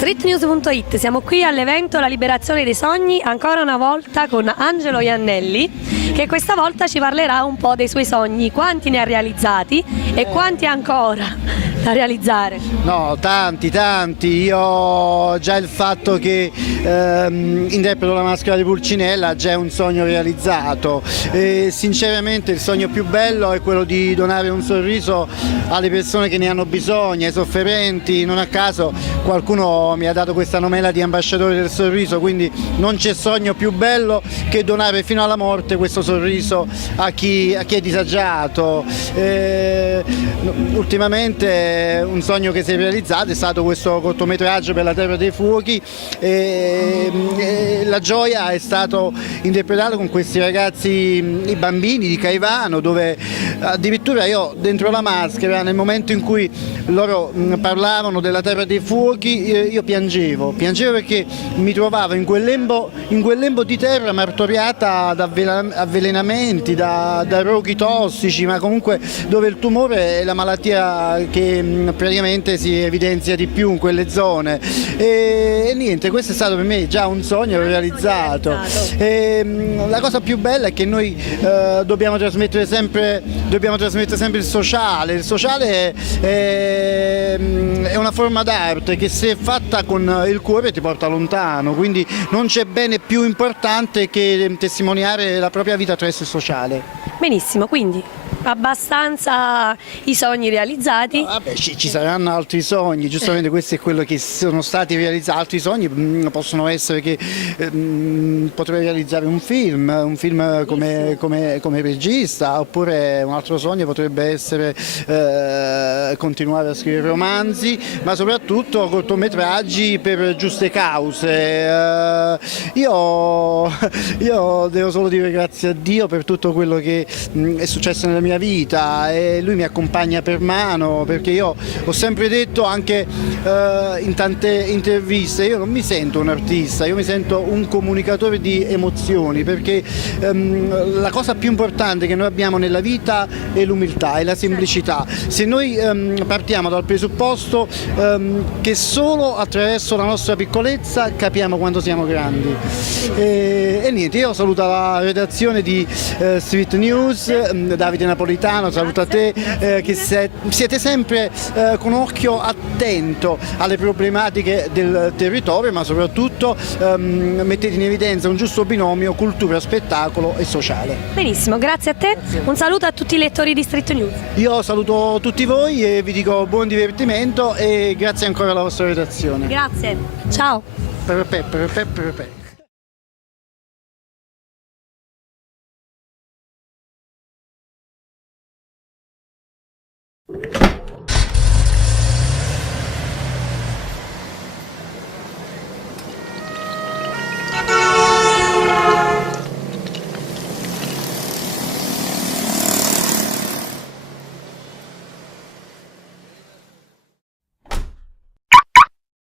Streetnews.it, siamo qui all'evento La Liberazione dei Sogni, ancora una volta con Angelo Iannelli, che questa volta ci parlerà un po' dei suoi sogni, quanti ne ha realizzati e quanti ancora da realizzare. No, tanti, io già il fatto che interpreto la maschera di Pulcinella già è un sogno realizzato e sinceramente il sogno più bello è quello di donare un sorriso alle persone che ne hanno bisogno, ai sofferenti. Non a caso qualcuno mi ha dato questa nomea di ambasciatore del sorriso, quindi non c'è sogno più bello che donare fino alla morte questo sorriso a chi è disagiato. Ultimamente un sogno che si è realizzato è stato questo cortometraggio per la Terra dei Fuochi e la gioia è stato interpretato con questi ragazzi, i bambini di Caivano, dove addirittura io dentro la maschera nel momento in cui loro parlavano della Terra dei Fuochi io piangevo perché mi trovavo in quel lembo di terra martoriata da avvelenamenti, da roghi tossici, ma comunque dove il tumore è la malattia che praticamente si evidenzia di più in quelle zone e niente, questo è stato per me già un sogno realizzato. La cosa più bella è che noi dobbiamo trasmettere sempre il sociale è una forma d'arte che se fatta con il cuore ti porta lontano, quindi non c'è bene più importante che testimoniare la propria vita attraverso il sociale. Benissimo, quindi abbastanza i sogni realizzati. No, vabbè, ci saranno altri sogni, giustamente questo è quello che sono stati realizzati. Altri sogni possono essere che potrei realizzare un film come regista, oppure un altro sogno potrebbe essere continuare a scrivere romanzi, ma soprattutto cortometraggi per giuste cause. Io devo solo dire grazie a Dio per tutto quello che è successo nella mia vita e lui mi accompagna per mano, perché io ho sempre detto anche in tante interviste, io non mi sento un artista, io mi sento un comunicatore di emozioni, perché la cosa più importante che noi abbiamo nella vita è l'umiltà, è la semplicità. Se noi partiamo dal presupposto che solo attraverso la nostra piccolezza capiamo quanto siamo grandi e niente, io saluto la redazione di Street News, Davide Napolitano, saluto a te che siete sempre con occhio attento alle problematiche del territorio, ma soprattutto mettete in evidenza un giusto binomio cultura, spettacolo e sociale. Benissimo, grazie a te, un saluto a tutti i lettori di Street News. Io saluto tutti voi e vi dico buon divertimento e grazie ancora alla vostra redazione. Grazie, ciao. Per